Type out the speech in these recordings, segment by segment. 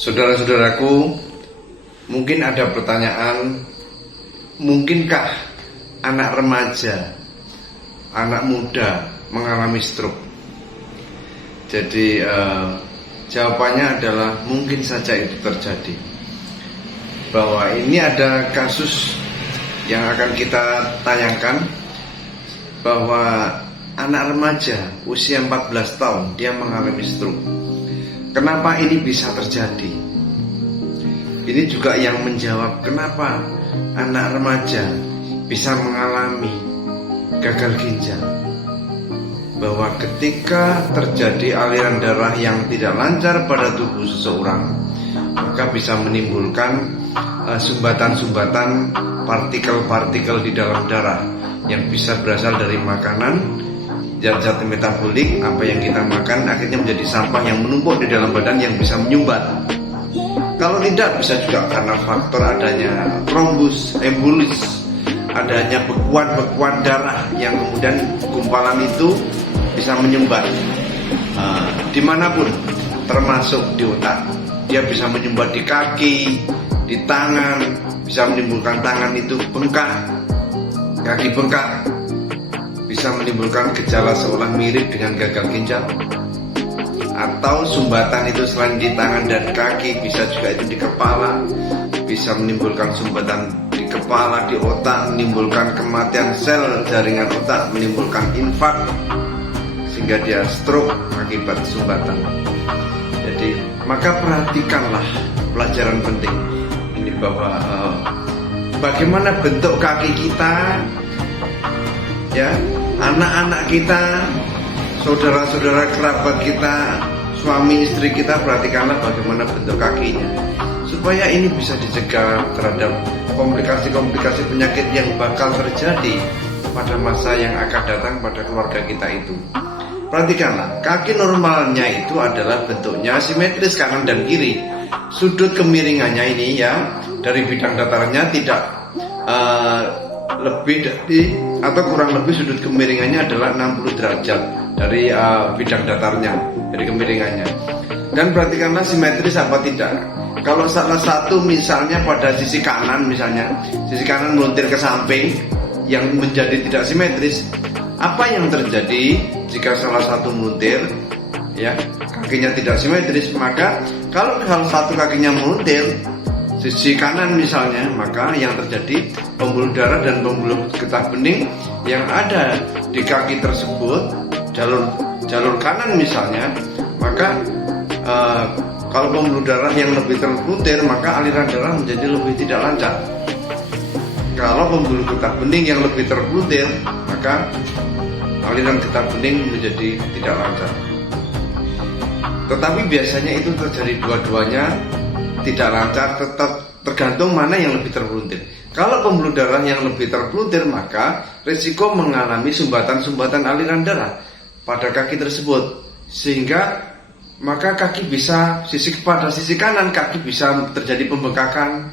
Saudara-saudaraku, mungkin ada pertanyaan, mungkinkah anak remaja, anak muda mengalami stroke? Jadi jawabannya adalah mungkin saja itu terjadi. Bahwa ini ada kasus yang akan kita tayangkan, bahwa anak remaja usia 14 tahun dia mengalami stroke. Kenapa ini bisa terjadi? Ini juga yang menjawab kenapa anak remaja bisa mengalami gagal ginjal. Bahwa ketika terjadi aliran darah yang tidak lancar pada tubuh seseorang, maka bisa menimbulkan sumbatan-sumbatan partikel-partikel di dalam darah yang bisa berasal dari makanan, zat-zat metabolik, apa yang kita makan akhirnya menjadi sampah yang menumpuk di dalam badan yang bisa menyumbat. Kalau tidak, bisa juga karena faktor adanya trombus, embolis, adanya bekuan-bekuan darah yang kemudian gumpalan itu bisa menyumbat dimanapun, termasuk di otak. Dia bisa menyumbat di kaki, di tangan, bisa menimbulkan tangan itu bengkak, kaki bengkak, bisa menimbulkan gejala seolah mirip dengan gagal ginjal. Atau sumbatan itu selain di tangan dan kaki, bisa juga itu di kepala, bisa menimbulkan sumbatan di kepala, di otak, menimbulkan kematian sel jaringan otak, menimbulkan infark, sehingga dia stroke akibat sumbatan. Jadi maka perhatikanlah pelajaran penting ini, bahwa bagaimana bentuk kaki kita, ya, anak-anak kita, saudara-saudara kerabat kita, suami istri kita, perhatikanlah bagaimana bentuk kakinya, supaya ini bisa dicegah terhadap komplikasi-komplikasi penyakit yang bakal terjadi pada masa yang akan datang pada keluarga kita itu. Perhatikanlah, kaki normalnya itu adalah bentuknya simetris kanan dan kiri. Sudut kemiringannya ini, ya, dari bidang datarnya tidak lebih dari atau kurang lebih sudut kemiringannya adalah 60 derajat dari bidang datarnya, dari kemiringannya. Dan perhatikanlah simetris apa tidak. Kalau salah satu misalnya pada sisi kanan, misalnya sisi kanan meluntir ke samping yang menjadi tidak simetris, apa yang terjadi jika salah satu meluntir, ya, kakinya tidak simetris? Maka kalau salah satu kakinya meluntir sisi kanan misalnya, maka yang terjadi pembuluh darah dan pembuluh getah bening yang ada di kaki tersebut, jalur kanan misalnya, maka kalau pembuluh darah yang lebih terputir, maka aliran darah menjadi lebih tidak lancar. Kalau pembuluh getah bening yang lebih terputir, maka aliran getah bening menjadi tidak lancar. Tetapi biasanya itu terjadi dua-duanya tidak lancar, tetap tergantung mana yang lebih terpelintir. Kalau pembuluh darah yang lebih terpelintir, maka risiko mengalami sumbatan-sumbatan aliran darah pada kaki tersebut, sehingga maka kaki bisa pada sisi kanan, kaki bisa terjadi pembengkakan.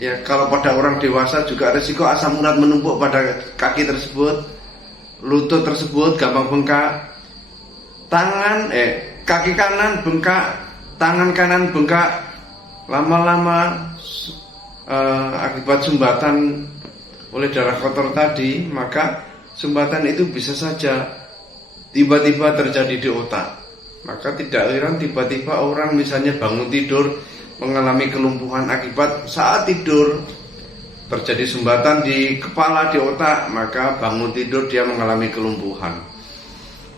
Ya, kalau pada orang dewasa juga risiko asam urat menumpuk pada kaki tersebut, lutut tersebut gampang bengkak, kaki kanan bengkak, tangan kanan bengkak. Lama-lama akibat sumbatan oleh darah kotor tadi, maka sumbatan itu bisa saja tiba-tiba terjadi di otak. Maka tidak heran tiba-tiba orang misalnya bangun tidur mengalami kelumpuhan akibat saat tidur terjadi sumbatan di kepala, di otak, maka bangun tidur dia mengalami kelumpuhan.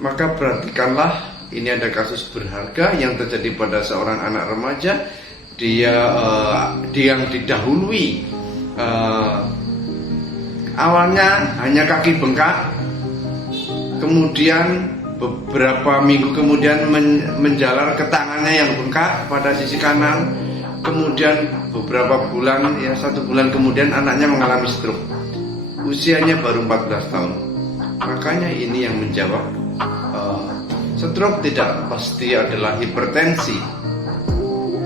Maka perhatikanlah, ini ada kasus berharga yang terjadi pada seorang anak remaja. Dia yang didahului awalnya hanya kaki bengkak, kemudian beberapa minggu kemudian menjalar ke tangannya yang bengkak pada sisi kanan, kemudian beberapa bulan, ya 1 bulan kemudian anaknya mengalami stroke. Usianya baru 14 tahun. Makanya ini yang menjawab stroke tidak pasti adalah hipertensi.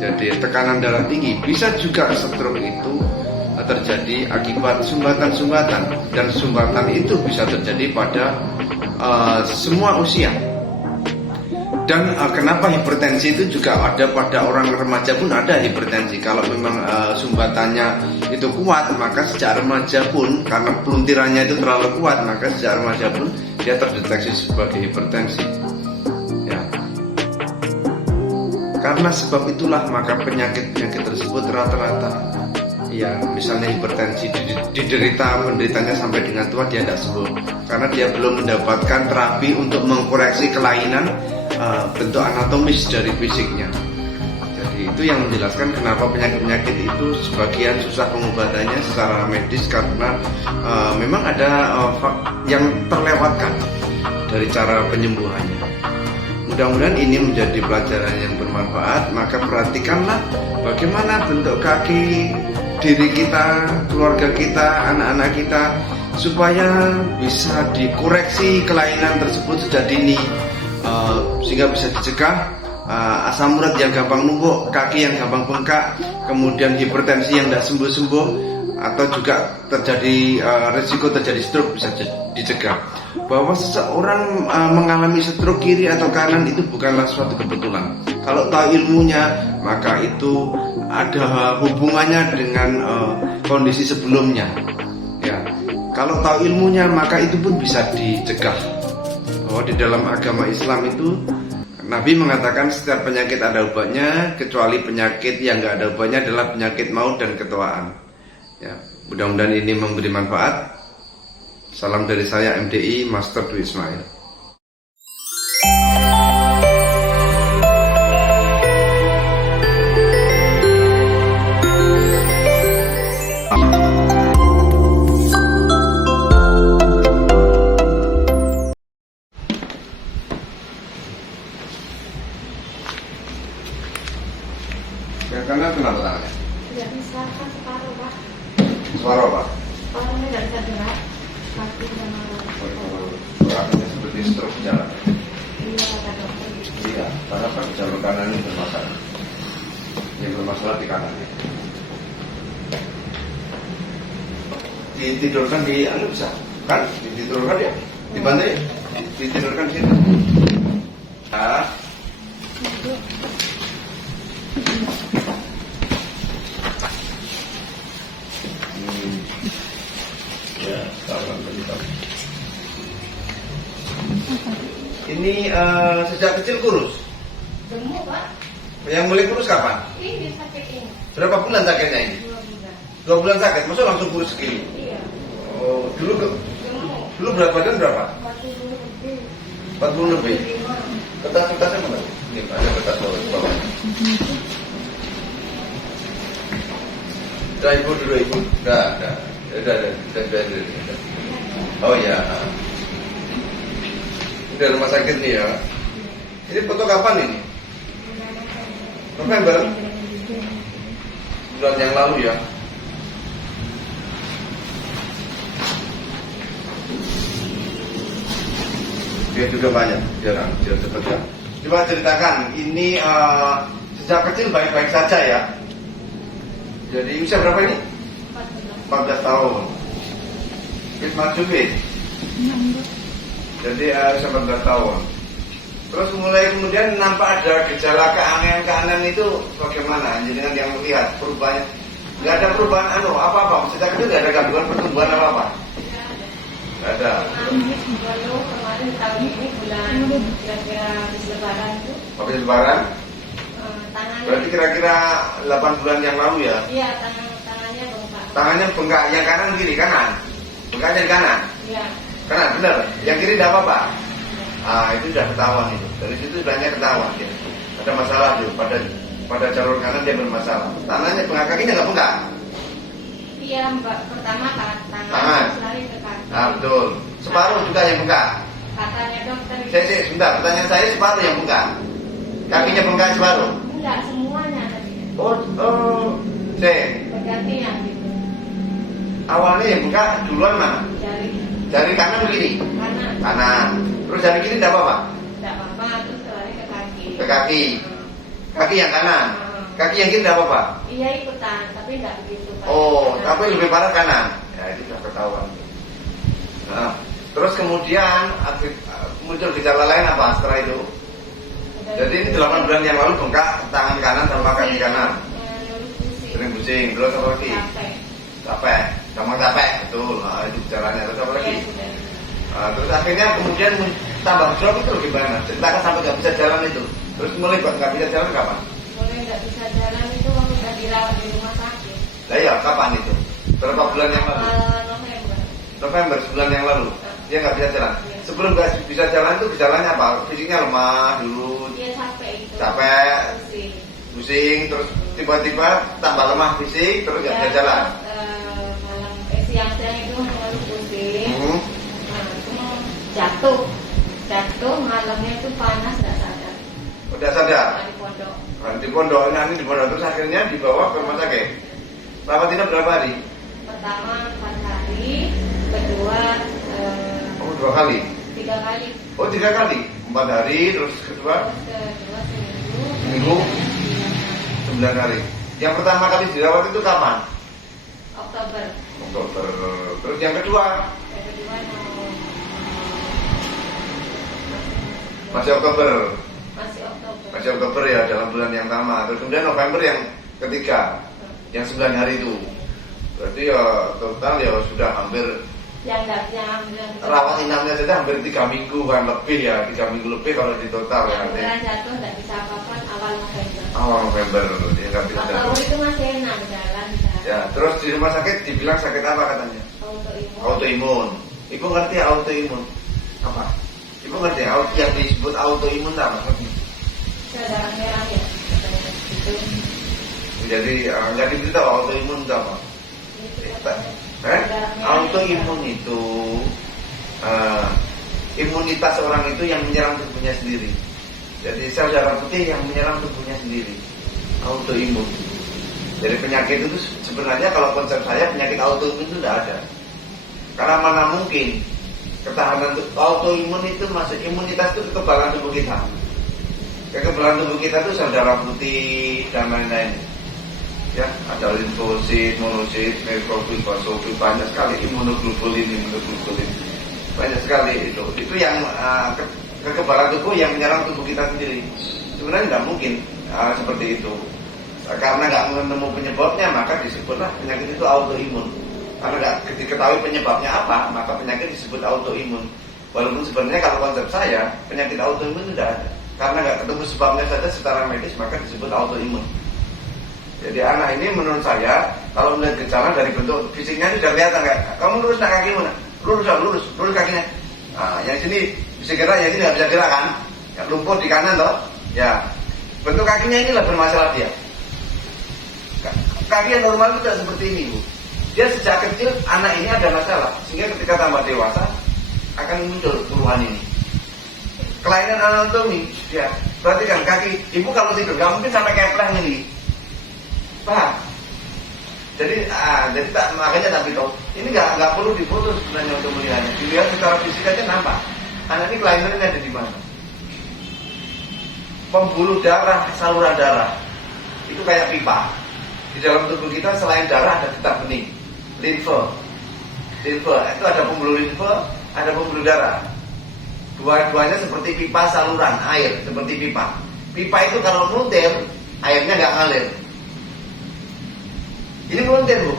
Jadi tekanan darah tinggi, bisa juga stroke itu terjadi akibat sumbatan-sumbatan, dan sumbatan itu bisa terjadi pada semua usia. Dan kenapa hipertensi itu juga ada pada orang remaja pun ada hipertensi. Kalau memang sumbatannya itu kuat, maka sejak remaja pun karena peluntirannya itu terlalu kuat, maka sejak remaja pun dia terdeteksi sebagai hipertensi. Ya. Karena sebab itulah maka penyakit-penyakit tersebut rata-rata, ya misalnya hipertensi penderitanya sampai dengan tua dia tidak sembuh karena dia belum mendapatkan terapi untuk mengkoreksi kelainan bentuk anatomis dari fisiknya. Jadi itu yang menjelaskan kenapa penyakit-penyakit itu sebagian susah pengobatannya secara medis karena memang ada yang terlewatkan dari cara penyembuhannya. Mudah-mudahan ini menjadi pelajaran yang bermanfaat. Maka perhatikanlah bagaimana bentuk kaki diri kita, keluarga kita, anak-anak kita, supaya bisa dikoreksi kelainan tersebut sejak dini, sehingga bisa dicegah asam urat yang gampang numpuk, kaki yang gampang bengkak, kemudian hipertensi yang tidak sembuh-sembuh, atau juga terjadi risiko terjadi stroke bisa dicegah. Bahwa seseorang mengalami stroke kiri atau kanan itu bukanlah suatu kebetulan. Kalau tahu ilmunya, maka itu ada hubungannya dengan kondisi sebelumnya. Ya, kalau tahu ilmunya, maka itu pun bisa dicegah. Bahwa di dalam agama Islam itu Nabi mengatakan setiap penyakit ada obatnya, kecuali penyakit yang nggak ada obatnya adalah penyakit maut dan ketuaan. Ya, mudah-mudahan ini memberi manfaat. Salam dari saya MDI Master Dwi Ismail. Yang kanan kenapa tangannya? Tidak bisa, kan separuh Pak. Separuh Pak? Separuhnya tidak bisa gerak. Kaki sama Artinya seperti stroke jalan. iya kata dokter. Iya, karena kaki jalur kanan ini bermasalah. Yang bermasalah di kanannya. Ditidurkan di bisa kan? Ditidurkan ya? Dibantu ya? Ditidurkan di situ. Nah. Ya, salam berita. Ini sejak kecil kurus. Gemuk Pak. Yang mulai kurus kapan? Ini sakit ini. Berapa bulan sakitnya ini? 2 bulan. 2 bulan sakit, maksudnya langsung kurus segini? Iya. Oh, Gemuk. dulu berat badan berapa? 40 lebih. 40 lebih. 45. Kertas-kertasnya mana? Ini ada kertas bawah. Udah ibu dulu ibu. Udah. Oh ya. Udah rumah sakit nih ya. Ini foto kapan ini? November? Bulan yang lalu ya. Dia juga banyak, biar cepat ya. Coba ceritakan, ini sejak kecil baik-baik saja ya. Jadi usia berapa ini? 14 tahun. Hikmat Jubit. Jadi usia 14 tahun. Terus mulai kemudian nampak ada gejala keanehan itu bagaimana? Jadi dengan yang melihat perubahannya, nggak ada perubahan apa-apa. Sejak kecil nggak ada gangguan pertumbuhan apa-apa. Nggak ada. Lalu kemarin tahun ini bulan kira-kira habis Lebaran itu. Habis Lebaran? Tangannya. Berarti kira-kira 8 bulan yang lalu ya? Iya, tangannya bengkak. Tangannya bengkak, yang kanan kiri kanan. Bengkaknya di kanan. Iya. Kanan benar. Yang kiri tidak apa-apa. Itu sudah ketahuan itu. Dari situ banyak ketahuan ya. Ada masalah tuh pada jalur kanan dia bermasalah. Tangannya bengkak, kakinya nggak bengkak. Iya, Mbak. Pertama tangan. Terus lari ke kaki. Betul. Separuh juga yang bengkak. Katanya dokter. Sebentar. Pertanyaan saya separuh yang bengkak. Kakinya bengkak separuh. Enggak semuanya tadi. Bergantian gitu. Awalnya yang bengkak duluan mana? Jari kanan atau kiri? Kanan. Terus jari kiri tidak apa-apa? Tidak apa-apa, terus lari ke kaki. Ke kaki. Kaki yang kanan. Kaki yang kiri tidak apa-apa? Iya ikutan, tapi tidak begitu. Tapi lebih parah kanan. Ya itu sudah ketahuan. Nah, terus kemudian muncul gejala lain apa setelah itu? Jadi ini 8 bulan yang lalu bengkak tangan kanan sama kaki kanan. Pusing. Sering pusing, terus apa lagi? Capek. Capek, gampang capek, betul. Nah, itu jalannya, terus apa lagi? Iya, sudah. Nah, terus akhirnya kemudian tambah drop itu gimana? Ceritakan sampai nggak bisa jalan itu. Terus mulai buat nggak bisa jalan kapan? Mulai nggak bisa jalan itu waktu udah dirawat di rumah sakit. Lah ya, kapan itu? Berapa bulan yang lalu? November. November, sebulan yang lalu. Dia nggak bisa jalan. Iya. Sebelum nggak bisa jalan itu gejalanya apa? Fisiknya lemah dulu, Dia capek itu. capek, Pusing. pusing, terus tiba-tiba tambah lemah fisik, terus nggak bisa jalan. Malam siang-siang itu mulai pusing. Hmm. Nah, itu jatuh malamnya itu panas nggak sadar. Udah sadar? Nah, di pondok. Nah, di pondok, ini di pondok terus akhirnya dibawa ke rumah sakit. Rawat inap berapa hari? Pertama 4 hari, kedua Oh, 2 kali. 3 kali, Oh, 3 kali. 4 hari, terus kedua terus kedua seminggu. Seminggu. 9 hari. Yang pertama kali dirawat itu kapan? Oktober. Oktober. Terus yang kedua Yang kedua masih Oktober. masih Oktober. Masih Oktober ya, dalam bulan yang sama. Terus kemudian November yang ketiga, yang 9 hari itu. Berarti ya total ya sudah hampir rawat inapnya saja hampir 3 minggu kan lebih ya, 3 minggu lebih kalau di total ya. Beneran jatuh nggak bisa apa-apa awal November. Awal November dia nggak bisa Oktober jatuh. itu masih enak jalan. Ya, terus di rumah sakit dibilang sakit apa katanya? Autoimun. Autoimun. Ibu ngerti ya autoimun? Apa? Ibu ngerti ya, yang disebut autoimun apa? Darah merah ya. Itu. Jadi jadi kita tahu autoimun itu apa? Autoimun itu imunitas orang itu yang menyerang tubuhnya sendiri. Jadi sel darah putih yang menyerang tubuhnya sendiri. Autoimun. Jadi penyakit itu sebenarnya kalau konsep saya penyakit autoimun itu tidak ada. Karena mana mungkin ketahanan autoimun itu masuk imunitas itu kekebalan tubuh kita. Kekebalan tubuh kita itu sel darah putih dan lain-lain. Ya, ada limfosit, monosit, neurofil, basofil, banyak sekali imunoglobulin, banyak sekali itu. Itu yang kekebalan tubuh yang menyerang tubuh kita sendiri. Sebenarnya nggak mungkin seperti itu. Karena nggak menemu penyebabnya, maka disebutlah penyakit itu autoimun. Karena nggak diketahui penyebabnya apa, maka penyakit disebut autoimun. Walaupun sebenarnya kalau konsep saya penyakit autoimun itu tidak ada. Karena nggak ketemu sebabnya saja secara medis, maka disebut autoimun. Jadi anak ini menurut saya kalau melihat gejala dari bentuk fisiknya itu sudah kelihatan kayak kamu lurus nak kakimu nak, lurus kakinya. Nah, yang sini bisa gerak, yang sini nggak bisa gerak kan? Ya, lumpuh di kanan toh, ya bentuk kakinya inilah bermasalah dia. Kaki yang normal itu tidak seperti ini bu. Dia sejak kecil anak ini ada masalah sehingga ketika tambah dewasa akan muncul keluhan ini. Kelainan anatomi, ya. Perhatikan kaki ibu kalau tidur nggak mungkin sampai keplang ini. Paham? Jadi tak makanya tak tahu. Ini nggak perlu difoto sebenarnya untuk melihatnya. Dilihat secara fisik aja nampak. Anak ini kelainannya ada di mana? Pembuluh darah, saluran darah itu kayak pipa. Di dalam tubuh kita selain darah ada getah bening, limfe itu ada pembuluh limfe, ada pembuluh darah. Dua-duanya seperti pipa saluran air, seperti pipa. Pipa itu kalau muntir, airnya nggak ngalir. Ini muntir bu,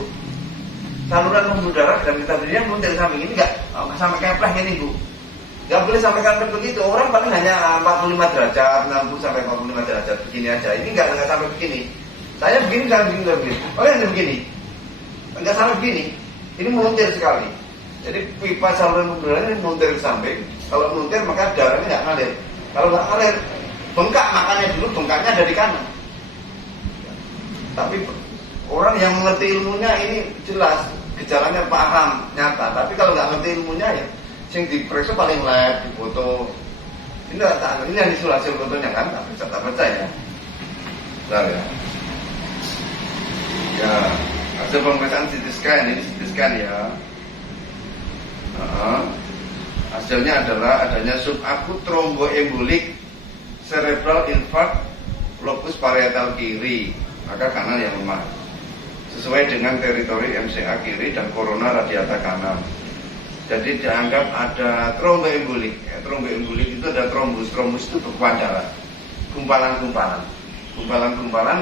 saluran pembuluh darah dan getah beningnya muntir samping ini nggak sampai keplah ini bu. Nggak boleh sampai keplah begitu. Orang paling hanya 45 derajat, 60 sampai 45 derajat begini aja. Ini nggak sampai begini. Saya begini, saya begini. Oh ya begini, nggak sampai begini. Ini muntir sekali. Jadi pipa saluran pembuluh darah ini muntir ke samping. Kalau muntir maka darahnya nggak ngalir. Kalau nggak ngalir, bengkak. Makanya dulu bengkaknya ada di kanan. Tapi orang yang mengerti ilmunya ini jelas gejalanya paham nyata. Tapi kalau nggak ngerti ilmunya ya, sing diperiksa paling lab, difoto. Ini yang disuruh hasil fotonya kan, tak percaya. Bentar ya. Ya, hasil pemeriksaan CT scan ini CT scan ya. Hasilnya adalah adanya subakut thromboembolik cerebral infarct lobus parietal kiri, maka kanan yang lemah. Sesuai dengan teritori MCA kiri dan korona radiata kanan. Jadi dianggap ada thromboembolik. Thromboembolik itu ada trombus itu bekuan darah. gumpalan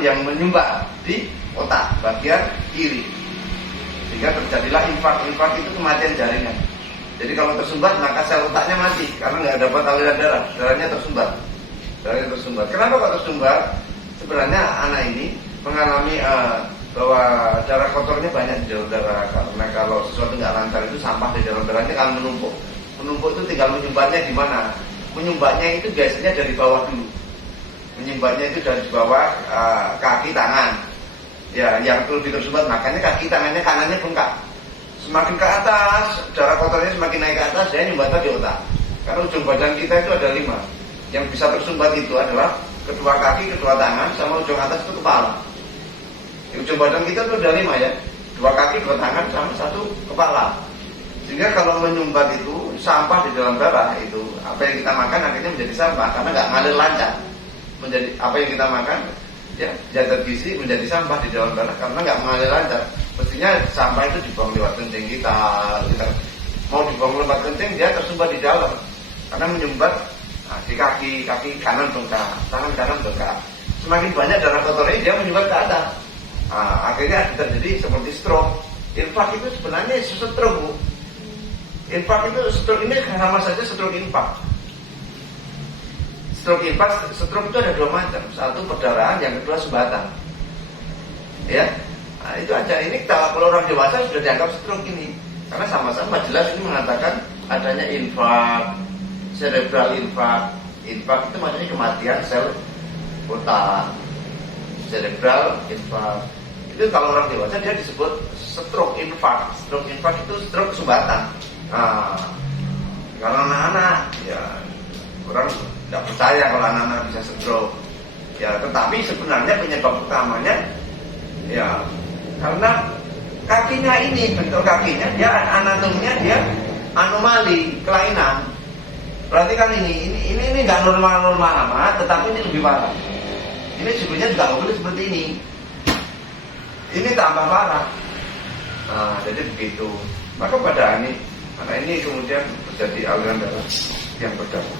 yang menyumbat di otak bagian kiri, sehingga terjadilah infark itu kematian jaringan. Jadi kalau tersumbat maka sel otaknya mati karena nggak dapat aliran darahnya tersumbat. Kenapa kok tersumbat? Sebenarnya anak ini mengalami bahwa darah kotornya banyak di dalam darah, karena kalau sesuatu nggak lancar itu sampah di dalam darahnya akan menumpuk itu tinggal menyumbatnya di mana. Menyumbatnya itu biasanya dari bawah dulu, menyumbatnya itu dari bawah kaki tangan ya, yang lebih tersumbat. Makanya kaki tangannya kanannya bengkak, semakin ke atas darah kotornya semakin naik ke atas, dia nyumbatnya di otak. Karena ujung badan kita itu ada 5 yang bisa tersumbat, itu adalah kedua kaki, kedua tangan, sama ujung atas itu kepala. Ujung badan kita itu ada 5 ya, 2 kaki, 2 tangan, sama 1 kepala. Sehingga kalau menyumbat itu sampah di dalam darah, itu apa yang kita makan akhirnya menjadi sampah karena nggak ngalir lancar. Menjadi apa yang kita makan ya, zat gizi menjadi sampah di dalam darah karena nggak mengalir lancar. Mestinya sampah itu dibuang lewat kencing kita mau dibuang lewat kencing, dia tersumbat di dalam karena menyumbat di kaki kanan bengkak, tangan kanan bengkak. Semakin banyak darah kotornya dia menyumbat ke atas. Akhirnya terjadi seperti stroke. Infark itu sebenarnya stroke, Bu. Infark itu stroke ini sama saja stroke infark. Stroke itu ada 2 macam. Satu perdarahan, yang kedua sumbatan. Ya, itu aja. Ini kalau orang dewasa sudah dianggap stroke ini, karena sama-sama jelas ini mengatakan adanya infark, cerebral infark. Infark itu maksudnya kematian sel otak. Cerebral infark itu kalau orang dewasa dia disebut stroke infark. Stroke infark itu stroke sumbatan. Kalau anak-anak ya orang tidak percaya kalau anak-anak bisa stroke ya, tetapi sebenarnya penyebab utamanya ya karena kakinya ini, bentuk kakinya dia anatominya dia anomali, kelainan. Berarti kan ini nggak normal amat, tetapi ini lebih parah. Ini sebenarnya juga boleh seperti ini. Ini tambah parah. Jadi begitu. Maka pada ini kemudian terjadi aliran darah yang berdarah.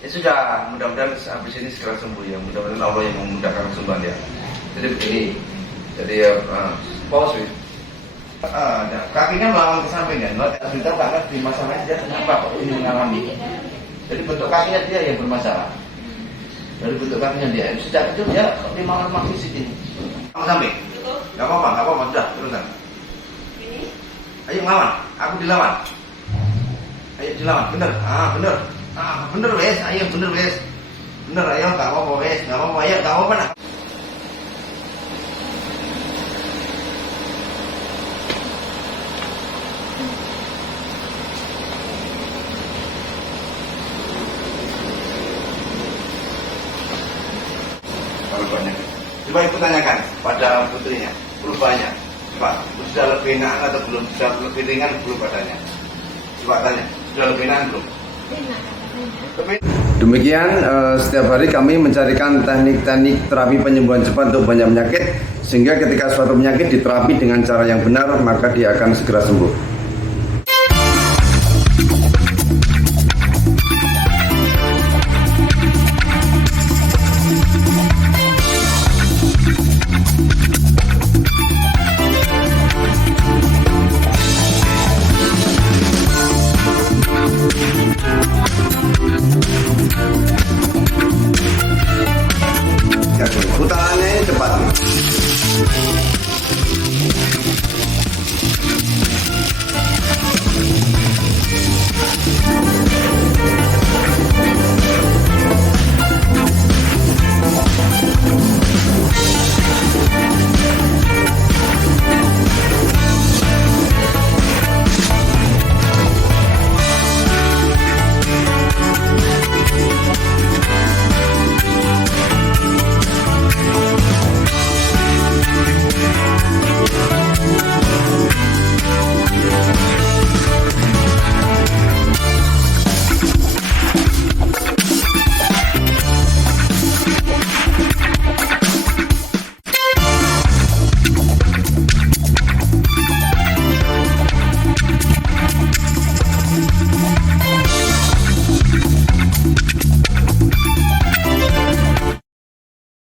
Ya sudah, mudah-mudahan habis ini segera sembuh ya. Mudah-mudahan Allah yang memudahkan kesembuhan dia. Jadi begini. Jadi pause. Kakinya melawan ke samping kan. Kita karena di masalahnya dia kenapa kok ini mengalami. Jadi bentuk kakinya dia yang bermasalah. Dari bentuk kakinya dia. Sejak itu dia malah fisik ini. Kamu samping. Gak apa-apa, sudah terusan. Ayo ngelawan, aku dilawan. Ayo dilawan, bener. Bener wes, ayo bener wes. Bener ayo, gak apa-apa wes, gak apa-apa, ayo gak apa-apa nak. Kalau banyak, coba ikut tanyakan pada putrinya, perubahannya. Coba, sudah lebih enak atau belum? Sudah lebih ringan belum badannya? Coba tanya, sudah lebih enak belum? Demikian setiap hari kami mencarikan teknik-teknik terapi penyembuhan cepat untuk banyak penyakit, sehingga ketika suatu penyakit diterapi dengan cara yang benar maka dia akan segera sembuh. Putarannya cepat.